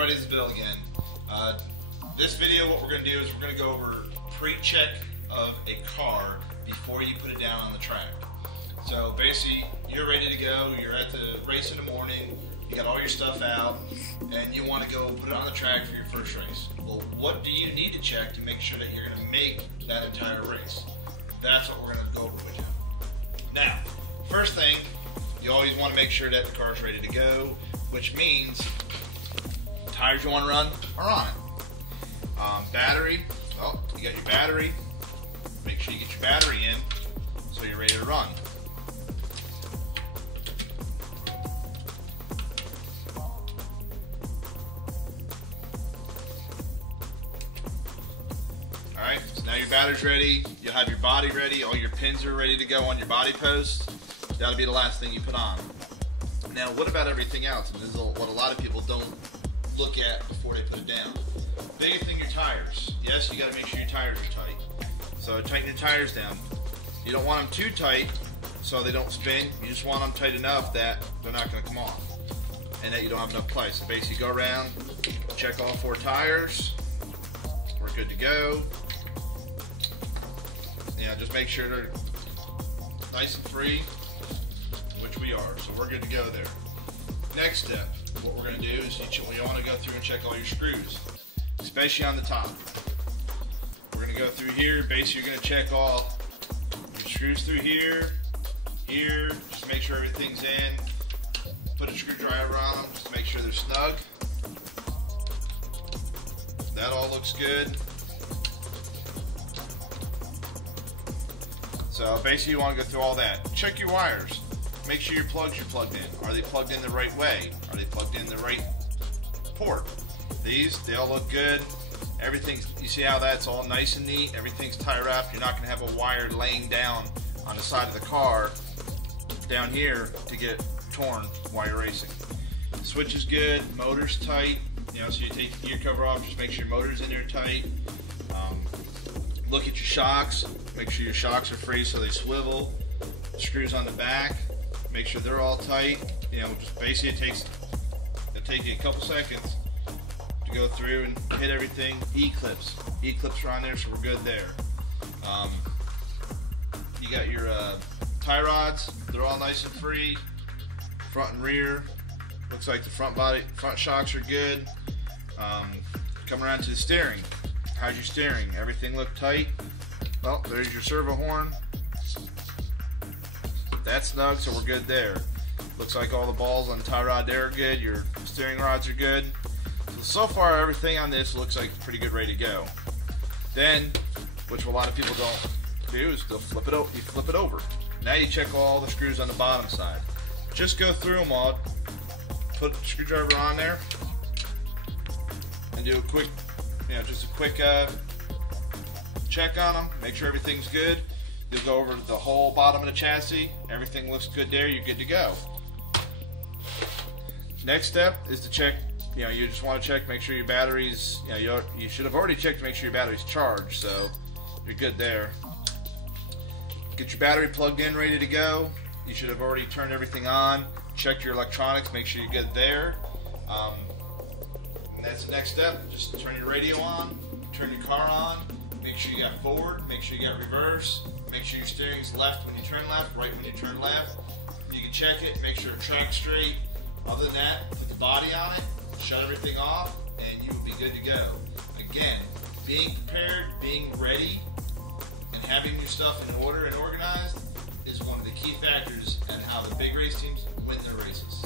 everybody, this is Bill again. This video, what we're going to do is we're going to go over pre-check of a car before you put it down on the track. So basically, you're ready to go, you're at the race in the morning, you got all your stuff out, and you want to go put it on the track for your first race. Well, what do you need to check to make sure that you're going to make that entire race? That's what we're going to go over with you. Now, first thing, you always want to make sure that the car's ready to go, which means tires you want to run are on it. Battery, well, you got your battery. Make sure you get your battery in so you're ready to run. Alright, so now your battery's ready, you'll have your body ready, all your pins are ready to go on your body post. That'll be the last thing you put on. Now, what about everything else? And this is what a lot of people don't look at before they put it down. Biggest thing, your tires. Yes, you got to make sure your tires are tight. So tighten your tires down. You don't want them too tight so they don't spin. You just want them tight enough that they're not going to come off and that you don't have enough play. So basically, go around, check all 4 tires. We're good to go. Yeah, just make sure they're nice and free, which we are. So we're good to go there. Next step, what we're going to do is you want to go through and check all your screws, especially on the top. We're going to go through here. Basically, you're going to check all your screws through here, just to make sure everything's in. Put a screwdriver on them, just to make sure they're snug. That all looks good. So basically, you want to go through all that. Check your wires. Make sure your plugs are plugged in. Are they plugged in the right way? Are they plugged in the right port? These, they all look good. Everything's, you see how that's all nice and neat? Everything's tie wrapped. You're not going to have a wire laying down on the side of the car down here to get torn while you're racing. Switch is good. Motor's tight. You know, so you take the gear cover off. Just make sure your motor's in there tight. Look at your shocks. Make sure your shocks are free so they swivel. Screws on the back. Make sure they're all tight. You know, just basically it'll take you a couple seconds to go through and hit everything. E-clips are on there, so we're good there. You got your tie rods. They're all nice and free. Front and rear. Looks like the front shocks are good. Come around to the steering. How's your steering? Everything look tight? Well, there's your servo horn. That's snug, so we're good there. Looks like all the balls on the tie rod there are good. Your steering rods are good. So far, everything on this looks like pretty good, ready to go. Then, which a lot of people don't do, is they'll flip it over. You flip it over. Now you check all the screws on the bottom side. Just go through them all. Put the screwdriver on there and do a quick, just a quick check on them. Make sure everything's good. You'll go over the whole bottom of the chassis. Everything looks good there. You're good to go. Next step is to check. You just want to check, make sure your batteries. You should have already checked to make sure your battery's charged. So you're good there. Get your battery plugged in, ready to go. You should have already turned everything on. Check your electronics. Make sure you're good there. And that's the next step. Just turn your radio on. Turn your car on. Make sure you got forward. Make sure you got reverse. Make sure your steering's left when you turn left, right when you turn left. You can check it, make sure it tracks straight. Other than that, put the body on it, shut everything off, and you will be good to go. Again, being prepared, being ready, and having your stuff in order and organized is one of the key factors in how the big race teams win their races.